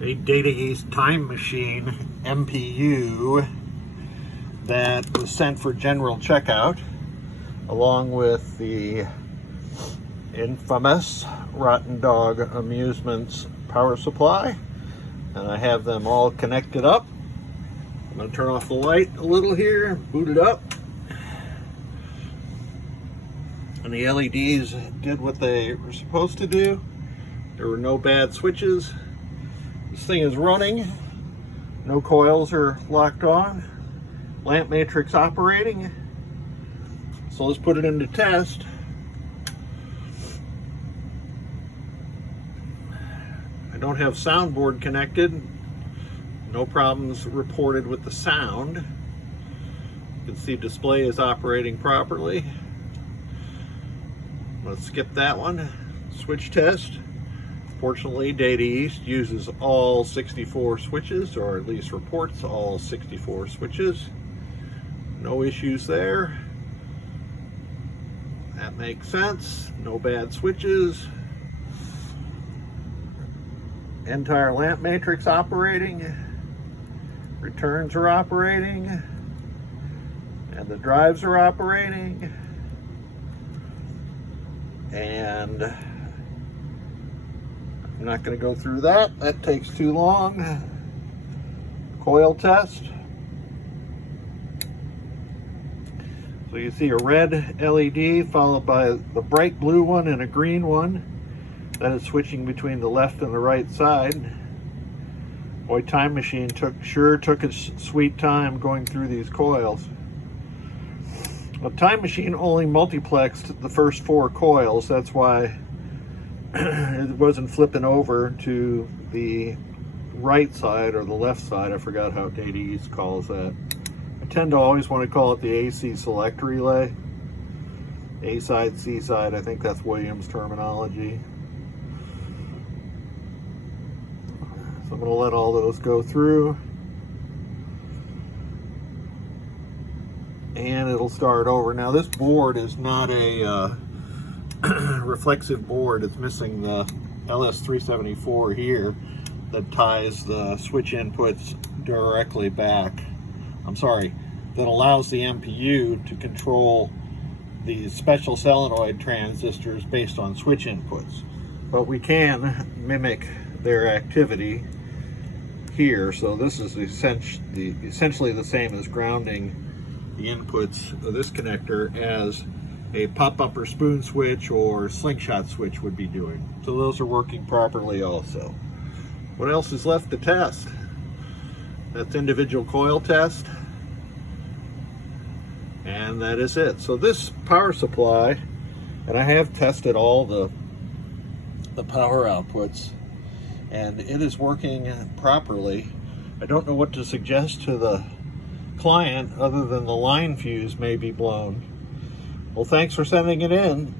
a Data East time machine MPU that was sent for general checkout, along with the infamous Rotten Dog Amusements power supply. And I have them all connected up. I'm going to turn off the light a little here, boot it up. And the LEDs did what they were supposed to do. There were no bad switches. This thing is running. No coils are locked on. Lamp matrix operating. So let's put it into test. I don't have soundboard connected. No problems reported with the sound. You can see display is operating properly. Let's skip that one. Switch test. Fortunately, Data East uses all 64 switches, or at least reports all 64 switches. No issues there. That makes sense. No bad switches. Entire lamp matrix operating. Returns are operating. And the drives are operating. And I'm not going to go through that. That takes too long. Coil test. So you see a red LED followed by the bright blue one and a green one. That is switching between the left and the right side. Boy, Time Machine sure took its sweet time going through these coils. Well, Time Machine only multiplexed the first 4 coils. That's why it wasn't flipping over to the right side or the left side. I forgot how Data East calls that. I tend to always want to call it the AC select relay. A side, C side, I think that's Williams terminology. So I'm going to let all those go through. And it'll start over. Now this board is not a reflexive board. It's missing the LS374 here that ties the switch inputs directly back. I'm sorry, that allows the MPU to control the special solenoid transistors based on switch inputs. But we can mimic their activity here. So this is essentially the same as grounding the inputs of this connector as a pop-up or spoon switch or slingshot switch would be doing. So those are working properly also. What else is left to test? That's individual coil test. And that is it. So this power supply, and I have tested all the power outputs, and it is working properly. I don't know what to suggest to the client other than the line fuse may be blown. Well, thanks for sending it in.